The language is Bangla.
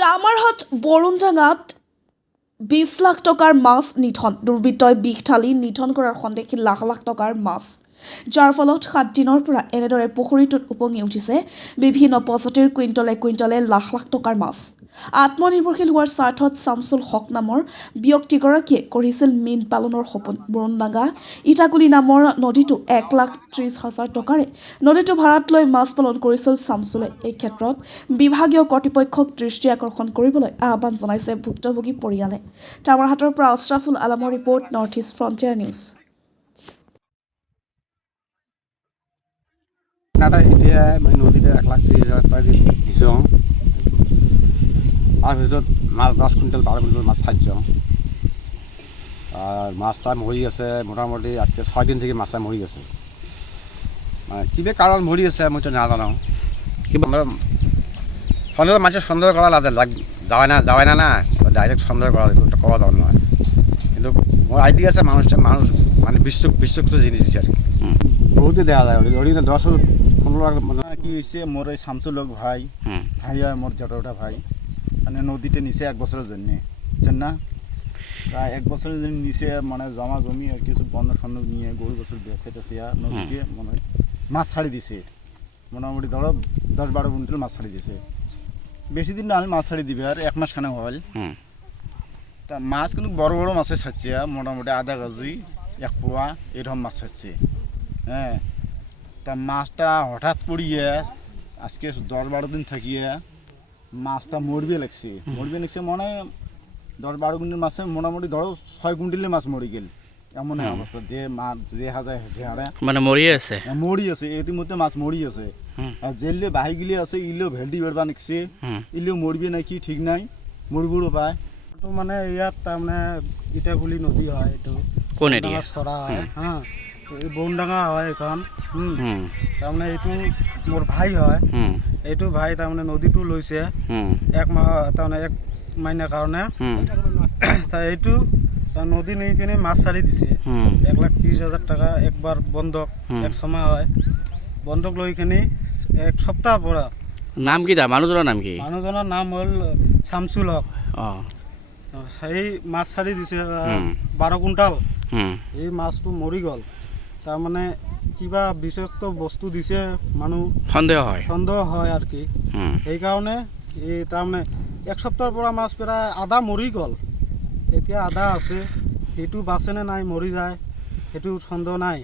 টামাৰহাট বৰুণডাঙাত 20 লাখ টকাৰ মাছ নিধন দুৰ্বৃত্তই বিষ ঢালি নিধন কৰাৰ সন্দেহে লাখ লাখ টকাৰ মাছ যাৰ ফলত 7 দিনৰ পৰা এনেদৰে পুখুৰীটোত উপঙি উঠিছে বিভিন্ন প্ৰজাতিৰ কুইণ্টলে লাখ লাখ টকাৰ মাছ আত্মনিৰ্ভৰশীল হোৱাৰ স্বাৰ্থত শামছুল হক নামৰ ব্যক্তিগৰাকীয়ে কৰিছিল মীন পালনৰ সপোন বৰুণডাঙা ইটাকুলি নামৰ নদীটো 1,30,000 টকাৰে নদীটো ভাড়াত লৈ মাছ পালন কৰিছিল শামছুলে এই ক্ষেত্ৰত বিভাগীয় কৰ্তৃপক্ষক দৃষ্টি আকৰ্ষণ কৰিবলৈ আহ্বান জনাইছে ভুক্তভোগী পৰিয়ালে টামাৰহাটৰ পৰা আশৰাফুল আলমৰ ৰিপৰ্ট নৰ্থ ইষ্ট ফ্ৰণ্টিয়াৰ নিউজ এতিয়া মই নদীতে 1,30,000 টকা দি দিছোঁ তাৰ ভিতৰত মাছ 10 কুইণ্টেল 12 কুইণ্টেল মাছ খাইছোঁ আর মাছটা মরি আছে মোটামুটি আজকে 6 দিন থেকে মাছটা মরি আছে কিবা কারণ মরি আছে আমি তো না জানো কিবা সন্দেহ মাছের সন্দেহ করা লাগে যাওয়াই না ডাইরেক্ট সন্দেহ করা করা যাবে না কিন্তু মোর আইডিয়া আছে মানুষ মানে বিশ্বস্ত জিনিস দিচ্ছে আর কি বহুতে দেখা যায় ওই 10-15 লাখ মানে কি হয়েছে মোর এই শামসুল হক ভাই হয় মোর জটটা ভাই মানে নদীতে নিচে 1 বছরের জন্য বুঝছেন না প্রায় 1 বছরের জন্য নিচে মানে জমা জমি আর কিছু বন্ধ নিয়ে গরু বছর বেঁচে টেসিয়া নদীতে মানে মাছ ছাড়ি দিছে মোটামুটি ধরো 10-12 কুইন্টাল মাছ ছাড়ি দিছে বেশি দিন না মাছ ছাড়ি দিবে আর 1 মাস খানে হল তা মাছ কিন্তু বড় বড় মাছের ছাড়ছে মোটামুটি আধা কেজি 1 পোয়া এরকম মাছ ছাড়ছে হ্যাঁ তা মাছটা হঠাৎ পড়িয়ে আজকে 10-12 দিন থাকিয়ে মাছটা মরবে লাগছে মানে 10-12 কুইন্টাল মাছে মোটামুটি ধরো 6 কুইন্টালের মাছ মরি গেল এমন অবস্থা যে মাছ যে হাজার হারে মানে মরি আছে ইতিমধ্যে মাছ মরি আছে আর জেলে বাহি গিলে আছে ইলেও ভেল্টি বেড়বা নিকছে ইলেও মরবে নাকি ঠিক নাই মরবুরও পায় তো মানে ইয়াত তাৰমানে ইটাগুলি নদী হয় এইটো কোন এরিয়া ছড়া হয় হ্যাঁ এই বৰুণডাঙা হয় এখন তাৰমানে এইটো মোৰ ভাই হয় এইটো ভাই তাৰমানে নদীটো লৈছে 1 মাহ তাৰমানে 1 মাইনাৰ কাৰণে এইটো নদী নি কিনে মাছ ছাড়ি দিছে 1,30,000 টাকা একবার বন্ধক 1 সময় হয় বন্ধক লৈ কিনে 1 সপ্তাহ পৰা নাম কি মানুহজনৰ নাম কি মানুহজনৰ নাম হল শামছুল হক সেই মাছ ছাড়ি দিছে 12 কুইণ্টাল এই মাছটো মৰি গ'ল তাৰমানে কিবা বিষাক্ত বস্তু দিছে মানুহ সন্দেহ হয় আর কি এই কারণে এই তাৰমানে 1 সপ্তাহৰ পৰা মাছ প্ৰায় আধা মৰি গ'ল এতিয়া আধা আছে সেইটো বাচেনে নাই মৰি যায় সেইটো সন্দেহ নাই